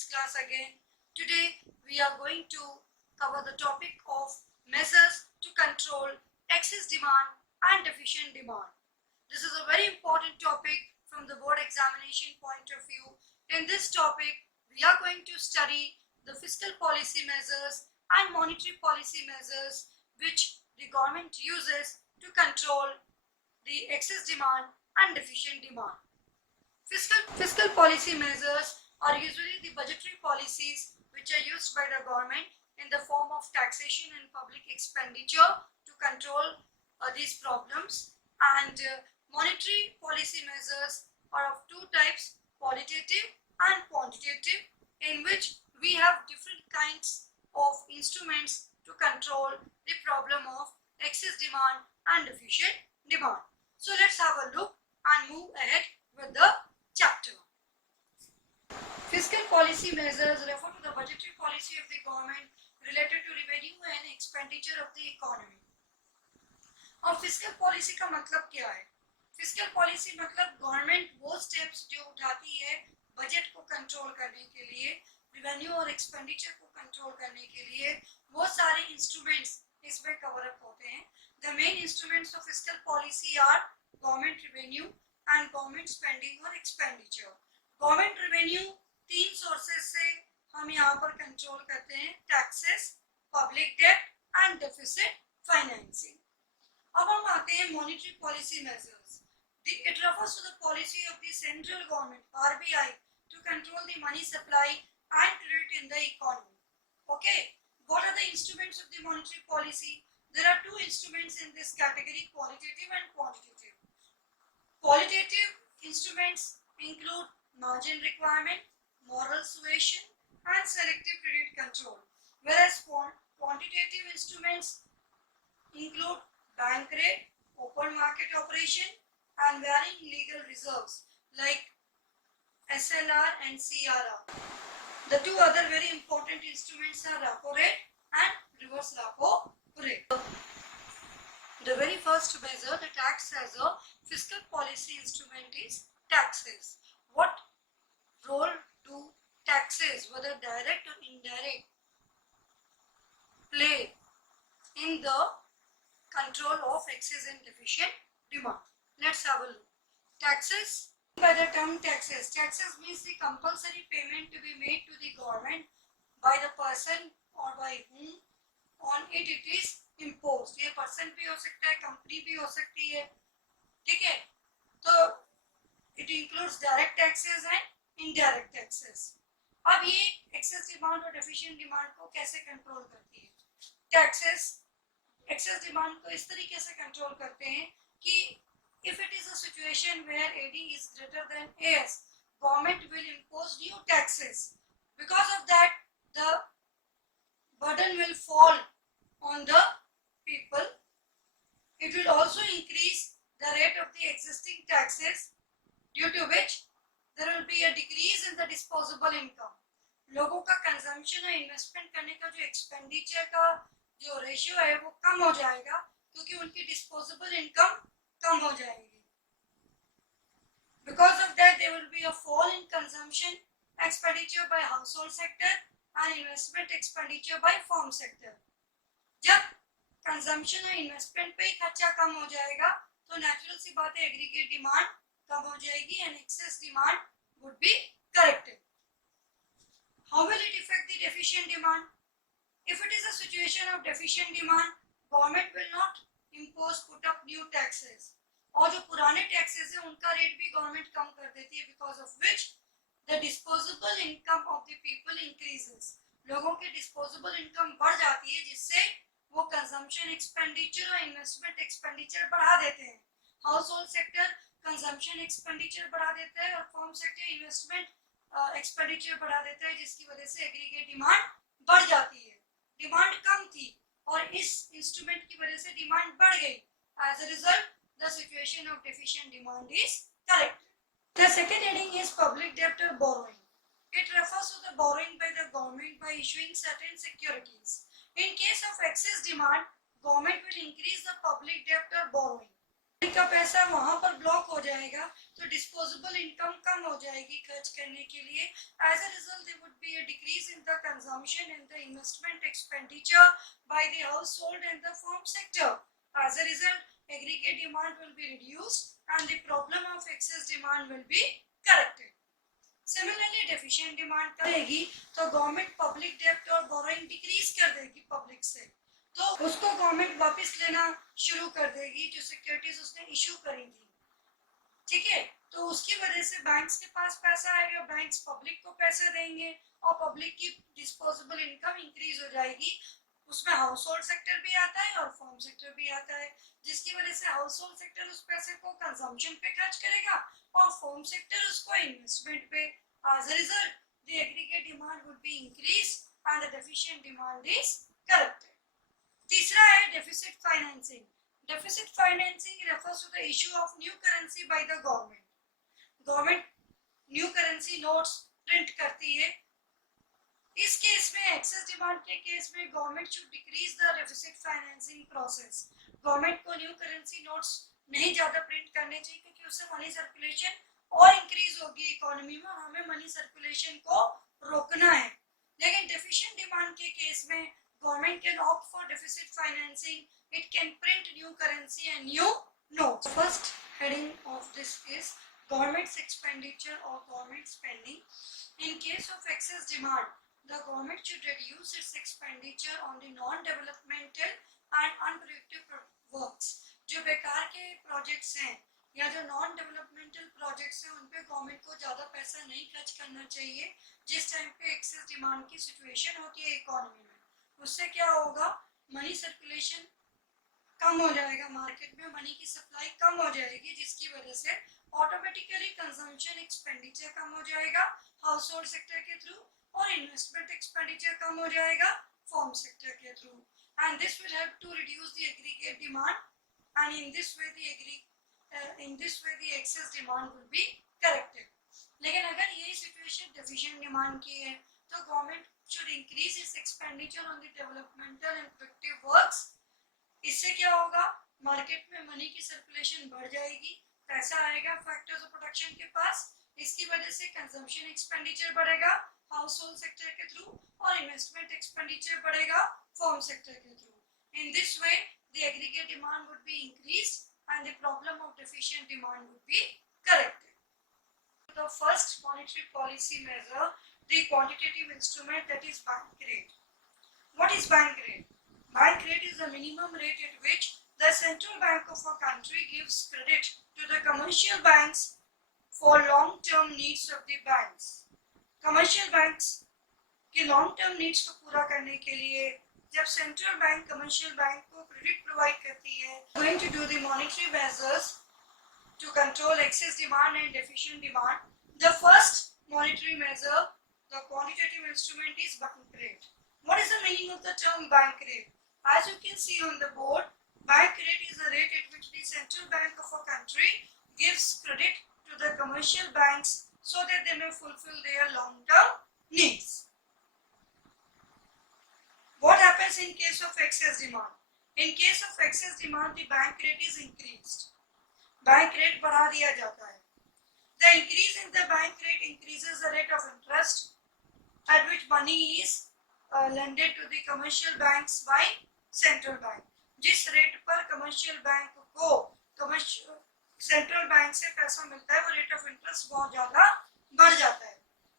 science class again. Today we are going to cover the topic of measures to control excess demand and deficient demand. This is a very important topic from the board examination point of view. In this topic we are going to study the fiscal policy measures and monetary policy measures which the government uses to control the excess demand and deficient demand. Fiscal policy measures are usually the budgetary policies which are used by the government in the form of taxation and public expenditure to control these problems. And monetary policy measures are of two types, qualitative and quantitative, in which we have different kinds of instruments to control the problem of excess demand and deficient demand. So let's have a look and move ahead with the chapter. Fiscal policy measures refer to the budgetary policy of the government related to revenue and expenditure of the economy. अब fiscal policy का मतलब क्या है? Fiscal policy मतलब government वो steps जो उठाती है बजट को कंट्रोल करने के लिए, रेवेन्यू और एक्सपेंडिचर को कंट्रोल करने के लिए, वो सारे इंस्ट्रूमेंट्स इसमें कवर अप होते हैं. The main instruments of fiscal policy are government revenue and government spending और एक्सपेंडिचर. गवर्नमेंट रेवेन्यू तीन सोर्सेस से हम यहाँ पर कंट्रोल करते हैं, taxes, public debt and deficit financing. अब हम आते हैं monetary policy measures. It refers to the policy of the central government RBI to control the money supply and credit in the economy. Okay, what are the instruments of the monetary policy? There are two instruments in this category, qualitative and quantitative. Qualitative instruments include margin requirement, moral suasion and selective credit control, whereas quantitative instruments include bank rate, open market operation and varying legal reserves like SLR and CRR. The two other very important instruments are repo rate and reverse repo rate. The very first measure that acts as a fiscal policy instrument is taxes. What role do taxes, whether direct or indirect, play in the control of excess and deficient demand? Let's have a look. Taxes, by the term taxes means the compulsory payment to be made to the government by the person or by whom on it is imposed. ये person भी हो सकता है, company भी हो सकती है, ठीक है? तो it includes direct taxes and indirect taxes. अब ये excess demand और deficient demand को कैसे control करती है? Taxes excess demand को इस तरीके से control करते हैं कि if it is a situation where AD is greater than AS, government will impose new taxes. Because of that, the burden will fall on the people. It will also increase the rate of the existing taxes, due to which there will be a decrease in the disposable income. लोगों का consumption और investment करने का जो expenditure का जो ratio है वो कम हो जाएगा क्योंकि उनकी disposable income कम हो जाएगी. Because of that, there will be a fall in consumption expenditure by household sector and investment expenditure by firm sector. जब consumption और investment पे ही खर्चा कम हो जाएगा, तो natural सी बात है aggregate demand कम हो जाएगी and excess demand would be corrected. How will it affect the deficient demand? If it is a situation of deficient demand, government will not put up new taxes. और जो पुराने taxes हैं उनका rate भी government कम कर देती है, because of which the disposable income of the people increases. लोगों की disposable income बढ़ जाती है जिससे वो consumption expenditure और investment expenditure बढ़ा देते हैं. Household sector consumption expenditure बढ़ा देता है और firm sector investment expenditure बढ़ा देता है, जिसकी वजह से aggregate demand बढ़ जाती है. डिमांड कम थी और इस इंस्ट्रूमेंट की वजह से डिमांड बढ़ गई. As a result, the situation of deficient demand is corrected. The second heading is public debt or borrowing. It refers to the borrowing by the government by issuing certain securities. In case of excess demand, government will increase the public debt or borrowing. का पैसा वहां पर block हो जाएगा तो disposable income कम हो जाएगी खर्च करने के लिए. As a result there would be a in the consumption and the investment expenditure by the household and the firm sector. As a result, aggregate demand will be reduced and the problem of excess demand will be corrected. Similarly, deficient demand करेगी तो government public डेब्ट और borrowing decrease कर देगी public से, तो उसको government वापस लेना शुरू कर देगी जो सिक्योरिटीज उसने इशू करी थी, ठीक है। तो उसकी वजह से बैंक्स के पास पैसा आएगा, बैंक्स पब्लिक को पैसे देंगे और पब्लिक की डिस्पोजेबल इनकम इंक्रीज हो जाएगी। उसमें हाउस होल्ड सेक्टर भी आता है और फर्म सेक्टर भी आता है, जिसकी वजह से हाउस होल्ड सेक्टर उस पैसे को कंजम्पशन पे खर्च करेगा और फर्म सेक्टर उसको इन्वेस्टमेंट पे। As a result the aggregate demand would be increase and the deficient demand is corrected. तीसरा है deficit financing. Deficit financing refers to the issue of new currency by the government. Government new currency notes print करती है। इस case में access demand के case में government should decrease the deficit financing process. Government को new currency notes नहीं ज्यादा print करने चाहिए क्योंकि उससे मनी सर्कुलेशन और इंक्रीज होगी इकोनॉमी में, और हमें मनी सर्कुलेशन को रोकना है। लेकिन डेफिशिएंट डिमांड के केस में government can opt for deficit financing, it can print new currency and new notes. First heading of this is government's expenditure or government spending. In case of excess demand, the government should reduce its expenditure on the non-developmental and unproductive works. जो बेकार के projects हैं या जो non developmental projects हैं उन पे government को ज़्यादा पैसा नहीं खर्च करना चाहिए जिस टाइम पे एक्सेस डिमांड की सिचुएशन होती है इकोनॉमी में। उससे क्या होगा, मनी सर्कुलेशन कम हो जाएगा, मार्केट में मनी की सप्लाई कम हो जाएगी, जिसकी वजह से ऑटोमेटिकली कंजम्पशन एक्सपेंडिचर कम हो जाएगा हाउस होल्ड सेक्टर के थ्रू और इन्वेस्टमेंट एक्सपेंडिचर कम हो जाएगा फर्म सेक्टर के through, and this will help to reduce the aggregate demand and in this way the excess demand will be corrected. लेकिन अगर यही सिचुएशन डेफिशिएंट डिमांड की है तो government should increase its expenditure on the developmental and productive works. इससे क्या होगा, market में मनी की सर्कुलेशन बढ़ जाएगी, पैसा आएगा फैक्टर्स ऑफ प्रोडक्शन के पास, इसकी वजह से कंजम्पशन एक्सपेंडिचर बढ़ेगा हाउस होल्ड सेक्टर के थ्रू और इन्वेस्टमेंट एक्सपेंडिचर बढ़ेगा फर्म सेक्टर के through. In this way the aggregate demand would be increased and the problem of deficient demand would be corrected. The first monetary policy measure, the quantitative instrument that is bank rate. What is bank rate? Bank rate is the minimum rate at which the central bank of a country gives credit to the commercial banks for long-term needs of the banks. Commercial banks के long-term needs को पूरा करने के लिए जब central bank commercial bank को credit provide करती है, going to do the monetary measures to control excess demand and deficient demand. The first monetary measure, the quantitative instrument, is bank rate. What is the meaning of the term bank rate? As you can see on the board, bank rate is the rate at which the central bank of a country gives credit to the commercial banks so that they may fulfill their long-term needs. What happens in case of excess demand? In case of excess demand, the bank rate is increased. Bank rate बढ़ा दिया जाता है. The increase in the bank rate increases the rate of interest at which money is lended to the commercial banks by central bank. जिस rate पर commercial bank को central bank से पैसा मिलता है वो रेट ऑफ इंटरेस्ट बहुत ज्यादा बढ़ जाता है।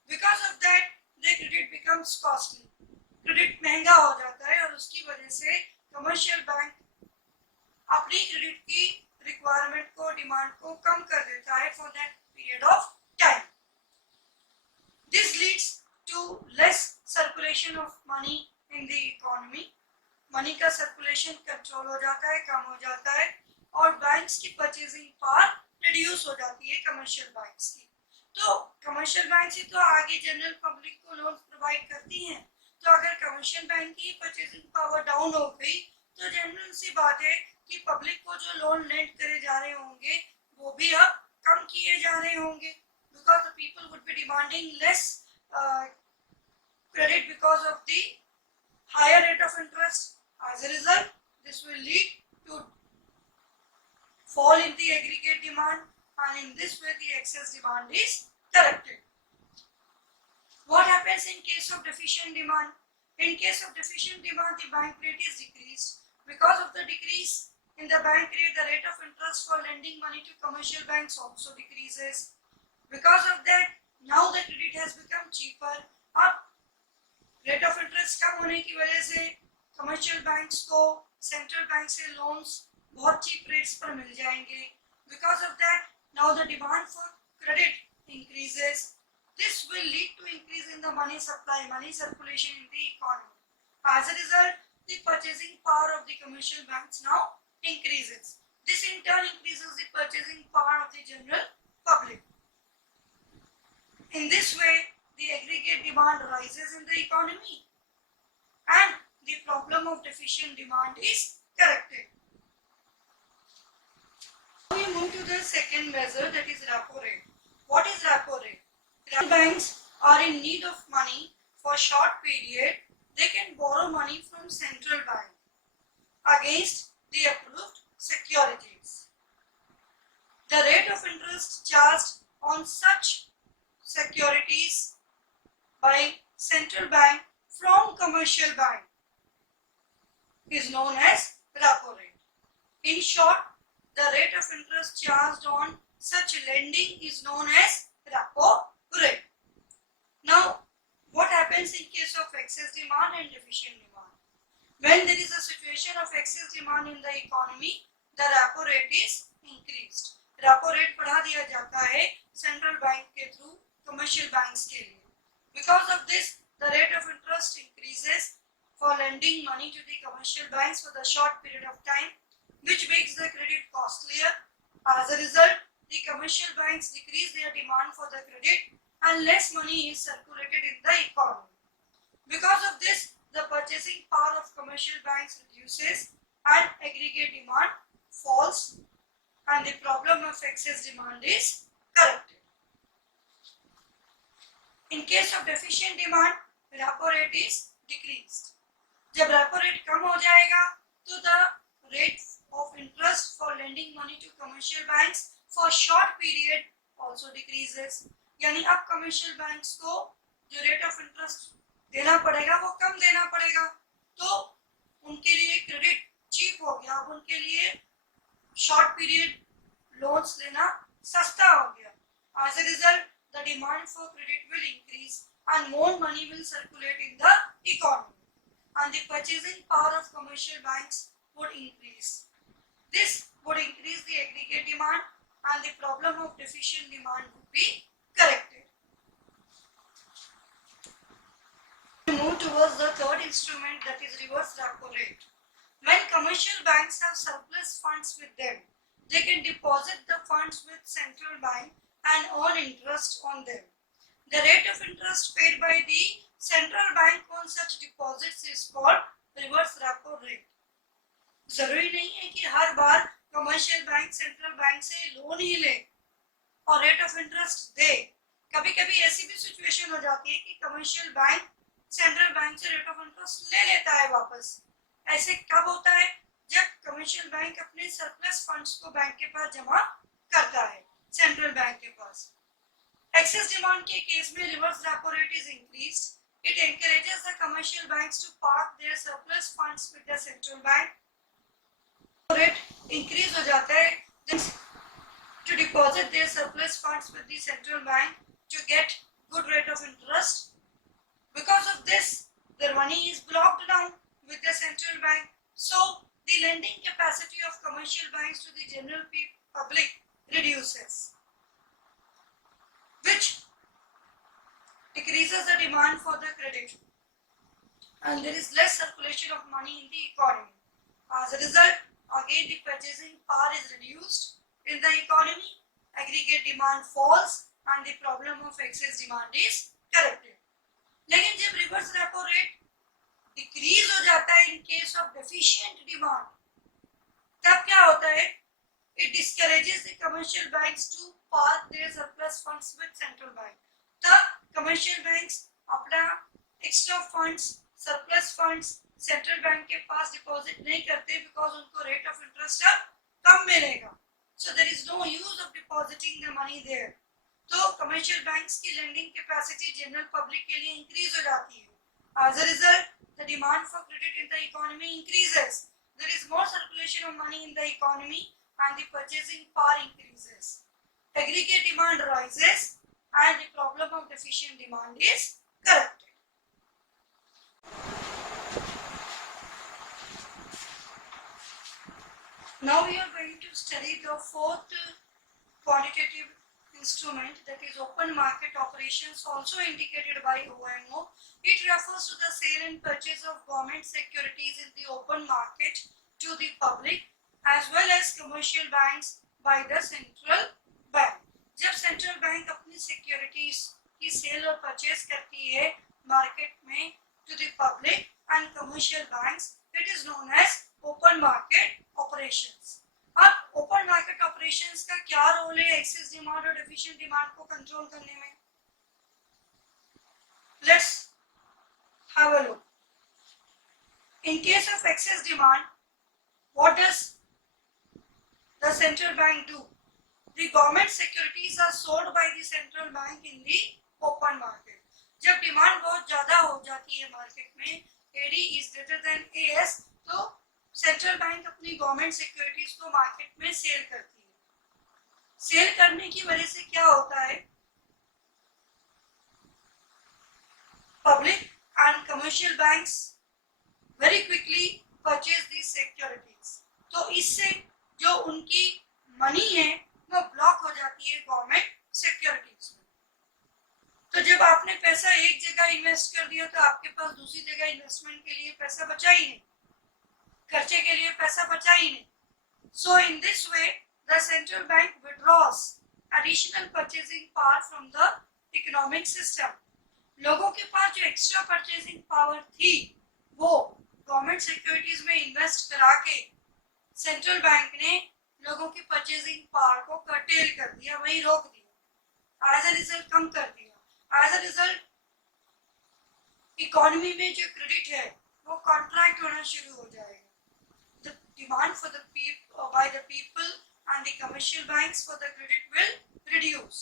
Because of that the credit becomes costly, credit महंगा हो जाता है और उसकी वजह से कमर्शियल बैंक अपनी क्रेडिट की रिक्वायरमेंट को, डिमांड को कम कर देता है for that period of time. This leads to less circulation of money in the economy. Money का सर्कुलेशन कंट्रोल हो जाता है, कम हो जाता है और बैंक्स की परचेजिंग पावर रिड्यूस हो जाती है कमर्शियल बैंक्स की। तो कमर्शियल बैंक ही तो आगे जनरल पब्लिक को लोन प्रोवाइड करती हैं, तो अगर कमर्शियल बैंक की परचेजिंग पावर डाउन हो गई तो जनरल सी बात है कि पब्लिक को जो लोन लेंड करे जा रहे होंगे वो भी अब कम किए जा रहे होंगे, because the people would be demanding less credit because of the higher rate of interest. As a result, this will lead to fall in the aggregate demand, and in this way the excess demand is corrected. What happens happens in case of deficient demand? In case of deficient demand, the bank rate is decreased. Because of the decrease in the bank rate, the rate of interest for lending money to commercial banks also decreases. Because of that, now the credit has become cheaper. अब rate of interest कम होने की वजह से commercial banks को central bank से loans बहुत cheap rates पर मिल जाएंगे. Because of that now the demand for credit increases. This will lead to increase in the money supply, money circulation in the economy. As a result, the purchasing power of the commercial banks now increases. This in turn increases the purchasing power of the general public. In this way, the aggregate demand rises in the economy and the problem of deficient demand is corrected. Now we move to the second measure, that is repo rate. What is repo rate? Banks are in need of money for short period. They can borrow money from central bank against the approved securities. The rate of interest charged on such securities by central bank from commercial bank is known as repo rate. In short, the rate of interest charged on such lending is known as repo rate. Now, what happens in case of excess demand and deficient demand? When there is a situation of excess demand in the economy, the repo rate is increased. Repo rate बढ़ा दिया जाता है central bank के through commercial banks के लिए. Because of this, the rate of interest increases for lending money to the commercial banks for the short period of time, which makes the credit costlier. As a result, the commercial banks decrease their demand for the credit and less money is circulated in the economy. Because of this, the purchasing power of commercial banks reduces and aggregate demand falls and the problem of excess demand is corrected. In case of deficient demand, repo rate is decreased. जब repo rate कम हो जाएगा तो the rate of interest for lending money to commercial banks for short period also decreases. यानी अब commercial banks को जो rate of interest देना पड़ेगा वो कम देना पड़ेगा, तो उनके लिए क्रेडिट चीप हो गया. अब उनके लिए शॉर्ट पीरियड लोन्स लेना सस्ता हो गया. As a result, the demand for credit will increase and more money will circulate in the economy and the purchasing power of commercial banks would increase. This would increase the aggregate demand and the problem of deficient demand would be corrected. We move towards the third instrument, that is reverse repo rate. When commercial banks have surplus funds with them, they can deposit the funds with central bank and earn interest on them. The rate of interest paid by the central bank on such deposits is called reverse repo rate. जरूरी नहीं है कि हर बार commercial bank central bank से loan ही ले और rate of interest दे. कभी कभी ऐसी भी सिचुएशन हो जाती है कि कमर्शियल बैंक सेंट्रल बैंक से रेट ऑफ इंटरेस्ट ले लेता है वापस. ऐसे कब होता है? जब कमर्शियल बैंक अपने सरप्लस फंड्स को बैंक के पास जमा करता है, सेंट्रल बैंक के पास. एक्सेस डिमांड के केस में reverse repo rate is increased. It encourages the commercial banks to park their surplus funds with the central bank. Rate increase हो जाता है to deposit their surplus funds with the central bank to get good rate of interest. Because of this, their money is blocked now with the central bank. So, the lending capacity of commercial banks to the general public reduces, which decreases the demand for the credit and there is less circulation of money in the economy. As a result, again the purchasing power is reduced in the economy, aggregate demand falls and the problem of excess demand is corrected. लेकिन जब reverse repo rate decrease हो जाता है in case of deficient demand, तब क्या होता है? It discourages the commercial banks to park their surplus funds with central bank. तब कमर्शियल बैंक्स अपना extra funds, surplus funds central bank के पास डिपॉजिट नहीं करते बिकॉज उनको रेट ऑफ इंटरेस्ट अब कम मिलेगा. So there is no use of depositing the money there. तो कमर्शियल बैंक्स की लेंडिंग कैपेसिटी जनरल पब्लिक के लिए इंक्रीज हो जाती है। As a result the demand for credit in the economy increases, there is more circulation of money in the economy and the purchasing power increases, aggregate demand rises and the problem of deficient demand is corrected. Now we are going to study the fourth quantitative instrument, that is open market operations, also indicated by OMO. It refers to the sale and purchase of government securities in the open market to the public as well as commercial banks by the central bank. जब central bank अपनी securities की sale और purchase करती है market में to the public and commercial banks, it is known as open market operations. अब open market operations का क्या रोल है एक्सेस डिमांड और डेफिशिएंट डिमांड को कंट्रोल करने में? Let's have a look. In case of excess demand, what does the central bank do? The government securities are sold by the central bank in the open market. जब demand बहुत ज्यादा हो जाती है market में, AD is greater than AS, तो central bank अपनी government securities को मार्केट में सेल करती है। सेल करने की वजह से क्या होता है? Public and commercial banks very quickly purchase these securities. तो इससे जो उनकी मनी है वो ब्लॉक हो जाती है गवर्नमेंट सिक्योरिटीज में। तो जब आपने पैसा एक जगह इन्वेस्ट कर दिया तो आपके पास दूसरी जगह इन्वेस्टमेंट के लिए पैसा बचा ही नहीं, खर्चे के लिए पैसा बचा ही नहीं। So in this way the central bank withdraws additional purchasing power from the economic system. लोगों के पास जो एक्स्ट्रा परचेजिंग पावर थी वो गवर्नमेंट सिक्योरिटीज में इन्वेस्ट करा के सेंट्रल बैंक ने लोगों की परचेजिंग पावर को कर्टेल कर दिया, वही रोक दिया, एज अ रिजल्ट कम कर दिया। एज अ रिजल्ट इकोनॉमी में जो क्रेडिट है वो कॉन्ट्रैक्ट होना शुरू हो जाएगा। The demand for the by the people and the commercial banks for the credit will reduce,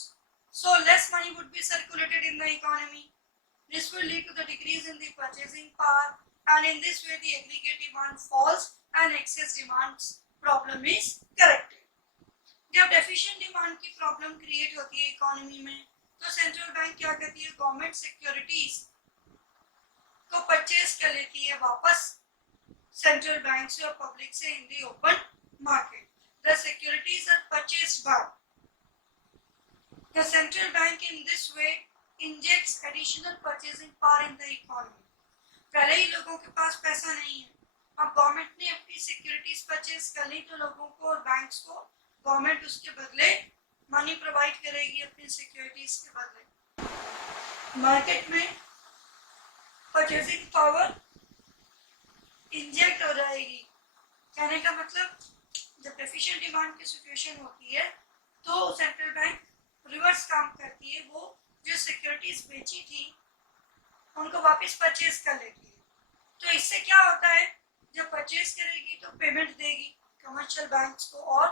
so less money would be circulated in the economy. This will lead to the decrease in the purchasing power, and in this way the aggregate demand falls and excess demands problem is corrected. जब deficient demand की problem create होती है economy में, तो central bank क्या करती है? Government securities को परचेज कर लेती है वापस सेंट्रल बैंक से और पब्लिक से in the open market. The securities are purchased by the central bank. In this way injects additional purchasing power in the economy. पहले ही लोगों के पास पैसा नहीं है, अब गवर्नमेंट ने अपनी सिक्योरिटीज परचेज कर ली तो लोगों को और बैंक्स को गवर्नमेंट उसके बदले मनी प्रोवाइड करेगी अपनी सिक्योरिटीज के बदले। मार्केट में परचेजिंग पावर इंजेक्ट हो जाएगी। कहने का मतलब जब डेफिशिएंट डिमांड की सिचुएशन होती है तो सेंट्रल बैंक रिवर्स काम करती है, वो जो सिक्योरिटीज बेची थी उनको वापस परचेज कर लेती है। तो इससे क्या होता है? जब परचेज करेगी तो पेमेंट देगी कमर्शियल बैंक्स को और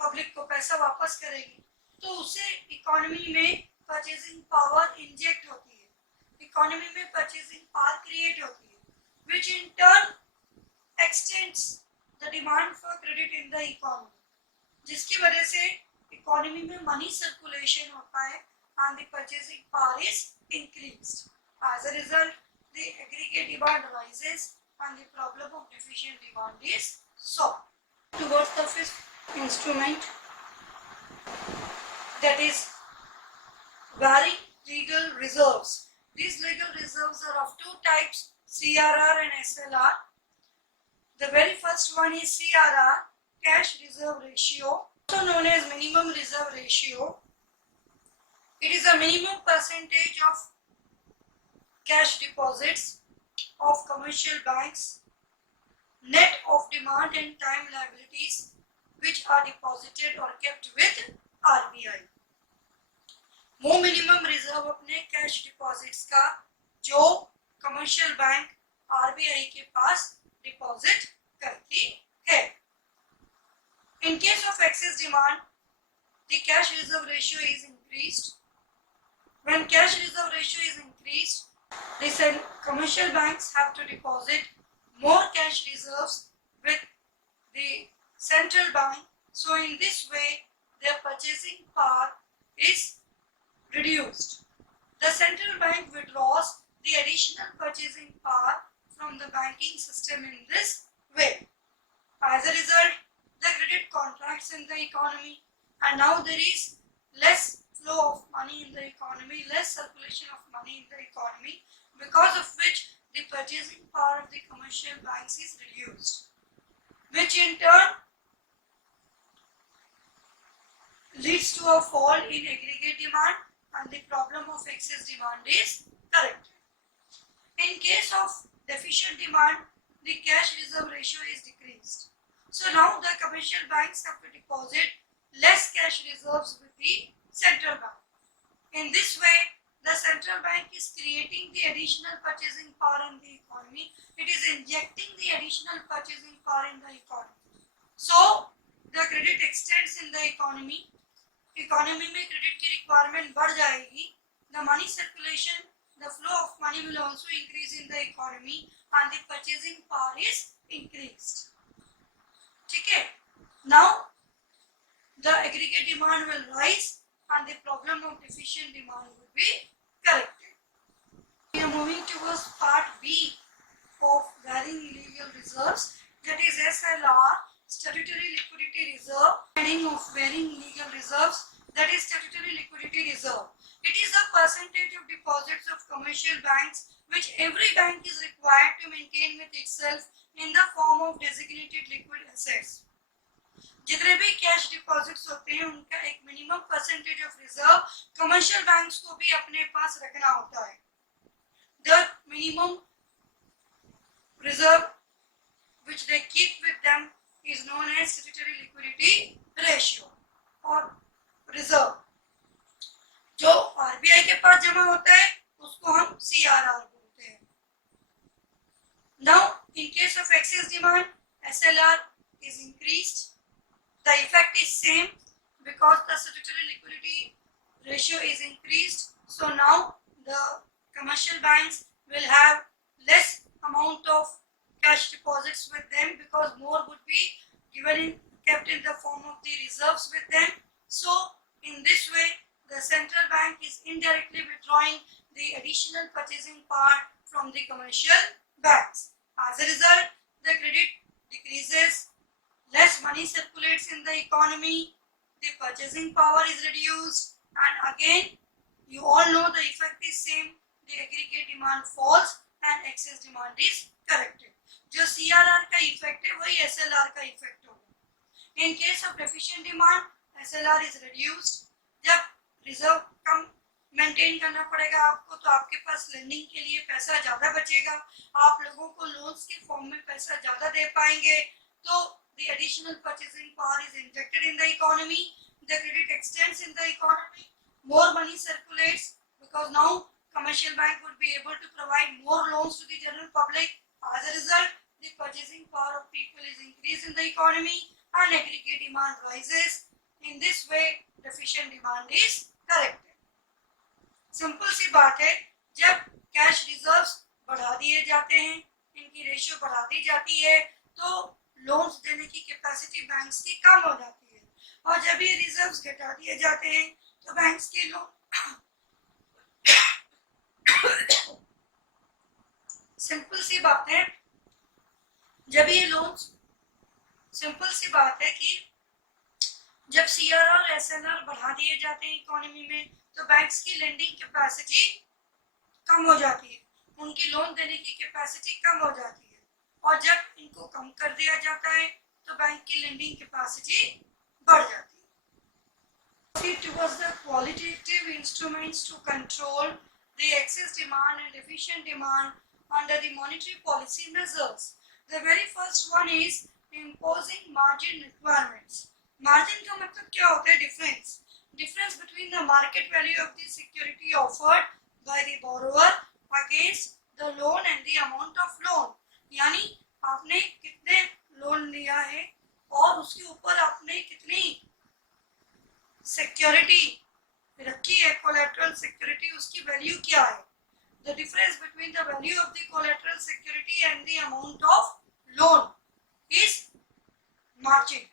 पब्लिक को पैसा वापस करेगी, तो उससे इकोनॉमी में परचेजिंग पावर इंजेक्ट होती है, इकोनॉमी में परचेजिंग पावर क्रिएट होती है, which in turn extends the demand for credit in the economy, जिसकी वजह से इकोनॉमी में मनी सर्कुलेशन होता है and the purchasing power is increased. As a result, the aggregate demand rises and the problem of deficient demand is solved. Towards the fifth instrument, that is varying legal reserves. These legal reserves are of two types, CRR and SLR. The very first one is CRR, cash reserve ratio, also known as minimum reserve ratio. It is a minimum percentage of cash deposits of commercial banks net of demand and time liabilities which are deposited or kept with RBI. वो minimum reserve अपने cash deposits का जो commercial bank RBI के पास deposit करती है. In case of excess demand, the cash reserve ratio is increased increased, when cash reserve ratio is increased, the commercial banks have to deposit more cash reserves with the central bank. So in this way, their purchasing power is reduced. The central bank withdraws the additional purchasing power from the banking system in this way. As a result, the credit contracts in the economy, and now there is less flow of money in the economy, less circulation of money in the economy, because of which the purchasing power of the commercial banks is reduced, which in turn leads to a fall in aggregate demand, and the problem of excess demand is corrected. In case of deficient demand, the cash reserve ratio is decreased. So now the commercial banks have to deposit less cash reserves with the central bank. In this way, the central bank is creating the additional purchasing power in the economy. It is injecting the additional purchasing power in the economy. So the credit extends in the economy. Economy में credit की requirement बढ़ जाएगी. The money circulation, the flow of money will also increase in the economy, and the purchasing power is increased. ठीक है? Now the aggregate demand will rise, and the problem of deficient demand will be corrected. We are moving towards part B of varying legal reserves, that is SLR, statutory liquidity reserve. Meaning of varying legal reserves, that is statutory liquidity reserve. It is a percentage of deposits of commercial banks which every bank is required to maintain with itself in the form of designated liquid assets. जितने भी cash deposits होते हैं उनका एक minimum percentage of reserve commercial banks को भी अपने पास रखना होता है. The minimum reserve which they keep with them is known as statutory liquidity ratio और reserve. जो आरबीआई के पास जमा होता है उसको हम CRR बोलते हैं. Now, in case of excess demand, SLR is increased. The effect is same because the statutory liquidity ratio is increased. So now the commercial banks will have less amount of cash deposits with them because more would be kept in the form of the reserves with them. So in this way, the central bank is indirectly withdrawing the additional purchasing power from the commercial banks. As a result, the credit decreases, less money circulates in the economy, the purchasing power is reduced, and again, you all know the effect is same. The aggregate demand falls and excess demand is corrected. जो CRR का effect है वही SLR का effect होगा. In case of deficient demand, SLR is reduced. जब reserve कम maintain करना पड़ेगा आपको तो आपके पास लेंडिंग के लिए पैसा ज्यादा बचेगा, आप लोगों को लोन्स के फॉर्म में पैसा ज्यादा दे पाएंगे, तो the additional purchasing power is injected in the economy, the credit extends in the economy, more money circulates because now commercial bank would be able to provide more loans to the general public. As a result, the purchasing power of people is increased in the economy and aggregate demand rises. In this way, deficient demand is corrected. Simple सी बात है, जब cash reserves बढ़ा दिए जाते हैं, इनकी ratio बढ़ा दी जाती है, तो लोन्स देने की कैपेसिटी बैंक्स की कम हो जाती है, और जब ये रिजर्व्स घटा दिए जाते हैं तो बैंक्स के लोन सिंपल सी बात है, जब ये लोन्स सिंपल सी बात है कि जब सीआरआर और एसएलआर बढ़ा दिए जाते हैं इकोनॉमी में तो बैंक्स की लेंडिंग कैपेसिटी कम हो जाती है, उनकी लोन देने की कैपेसिटी कम हो जाती है, और जब इनको कम कर दिया जाता है तो बैंक की लेंडिंग कैपेसिटी बढ़ जाती है. Towards the qualitative instruments to control the excess demand and deficient demand under the monetary policy measures. The very first one is imposing margin requirements. Margin का मतलब क्या होता है? Difference between the market value of the security offered by the borrower against the loan and the amount of loan. यानी आपने कितने loan लिया है और उसके ऊपर आपने कितनी सिक्योरिटी रखी रखी है कोलेटरल सिक्योरिटी, उसकी वैल्यू क्या है? The difference between the value of the collateral security and the amount of loan is margin.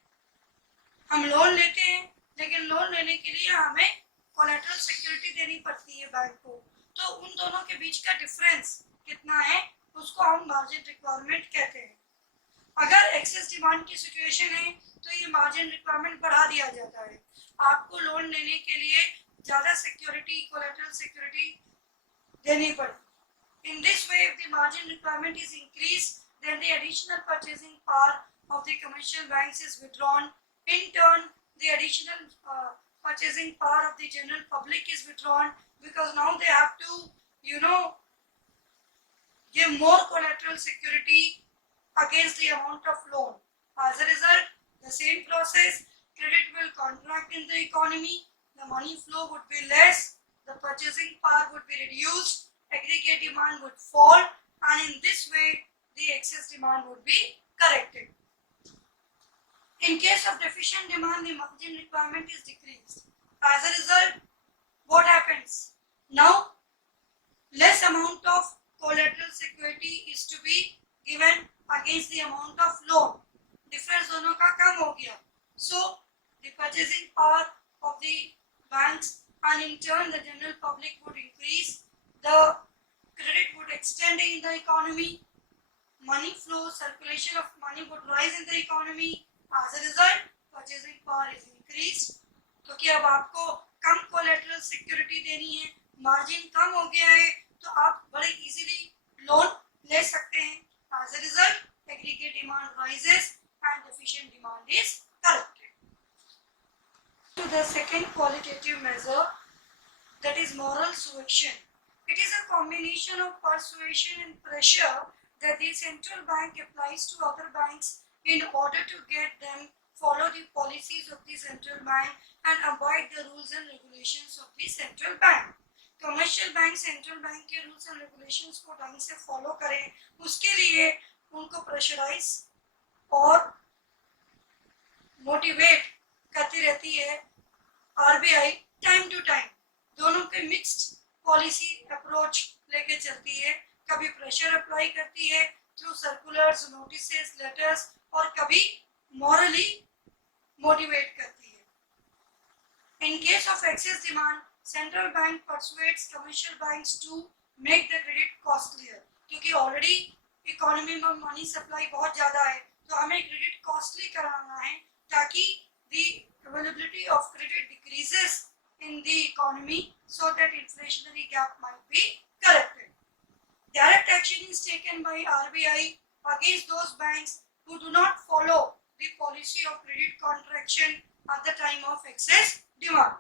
हम लोन लेते हैं, लेकिन लोन लेने के लिए हमें कोलेटरल सिक्योरिटी देनी पड़ती है बैंक को, तो उन दोनों के बीच का डिफरेंस कितना है उसको हम मार्जिन रिक्वायरमेंट कहते हैं। अगर एक्सेस डिमांड की सिचुएशन है तो ये मार्जिन रिक्वायरमेंट बढ़ा दिया जाता है। आपको लोन लेने के लिए ज्यादा सिक्योरिटी, कोलेटरल सिक्योरिटी देनी पड़ती। इन this way, if the margin requirement is increased, then the additional purchasing power of the commercial banks is withdrawn. In turn, the additional purchasing power of the general public is withdrawn, because now they have to, give more collateral security against the amount of loan. As a result, the same process, credit will contract in the economy, the money flow would be less, the purchasing power would be reduced, aggregate demand would fall, and in this way, the excess demand would be corrected. In case of deficient demand, the margin requirement is decreased. As a result, what happens? Now, less amount of collateral security is to be given against the amount of loan. Difference दोनों का कम हो गया. So, the purchasing power of the banks and in turn the general public would increase. The credit would extend in the economy. Money flow, circulation of money would rise in the economy. As a result, purchasing power is increased. क्योंकि अब आपको कम collateral security देनी है, margin कम हो गया है, तो आप बड़े इजीली लोन ले सकते हैं. As a result, aggregate demand rises and efficient demand is corrected. To the second qualitative measure, that is moral suasion. It is a combination of persuasion and pressure that the central bank applies to other banks in order to get them follow the policies of the central bank and abide the rules and regulations of the central bank. Commercial bank central bank के rules and regulations को ढंग से follow करें, उसके लिए उनको pressurise और motivate करती रहती है आरबीआई टाइम टू टाइम. दोनों के मिक्स्ड पॉलिसी अप्रोच लेके चलती है. कभी प्रेशर अप्लाई करती है थ्रू सर्कुलर्स, नोटिसेस, लेटर्स, और कभी मॉरली मोटिवेट करती है. In case of excess demand, central bank persuades commercial banks to make the credit costlier. क्योंकि ऑलरेडी इकोनॉमी में मनी सप्लाई बहुत ज्यादा है, तो हमें क्रेडिट कॉस्टली कराना है ताकि the availability of credit decreases in the economy so that inflationary gap might be corrected. Direct action is taken by RBI against those banks who do not follow the policy of credit contraction at the time of excess demand.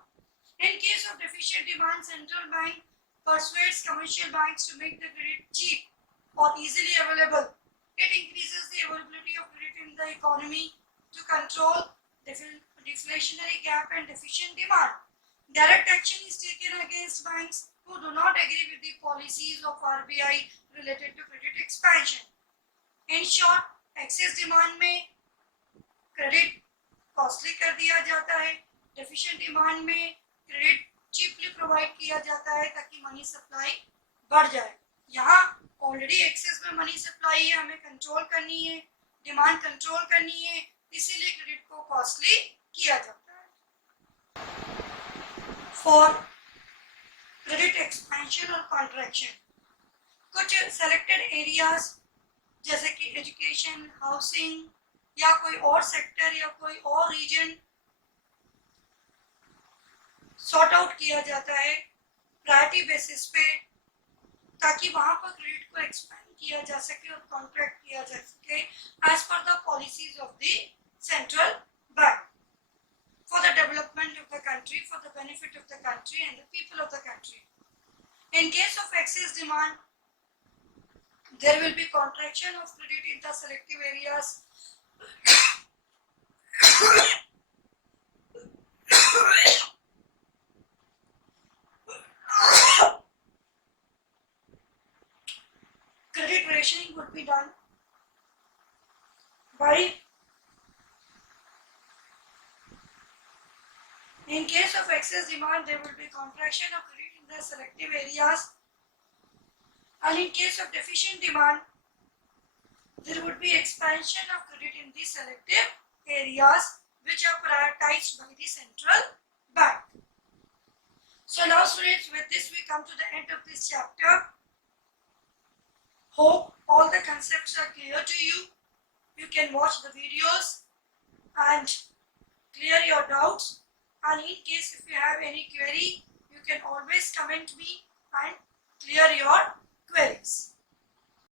In case of deficient demand, central bank persuades commercial banks to make the credit cheap or easily available. It increases the availability of credit in the economy to control deflationary gap and deficient demand. Direct action is taken against banks who do not agree with the policies of RBI related to credit expansion. In short, excess demand में credit costly कर दिया जाता है, deficient demand में credit cheaply provide किया जाता है ताकि money supply बढ़ जाए. यहाँ already excess में money supply है, हमें control करनी है, demand control करनी है, इसीलिए credit को costly किया जाता है. For credit expansion और contraction, कुछ selected areas जैसे कि education, housing या कोई और sector या कोई और region sort out किया जाता है priority basis पे, ताकि वहाँ पर credit को expand किया जा सके और contract किया जा सके as per the policies of the central bank. For the development of the country, for the benefit of the country and the people of the country. In case of excess demand, there will be contraction of credit in the selective areas. Credit rationing would be done by In case of excess demand, there will be contraction of credit in the selective areas, and in case of deficient demand, there would be expansion of credit in the selective areas which are prioritized by the central bank. So now students, with this we come to the end of this chapter. Hope all the concepts are clear to you. You can watch the videos and clear your doubts, and in case if you have any query, you can always comment me and clear your queries.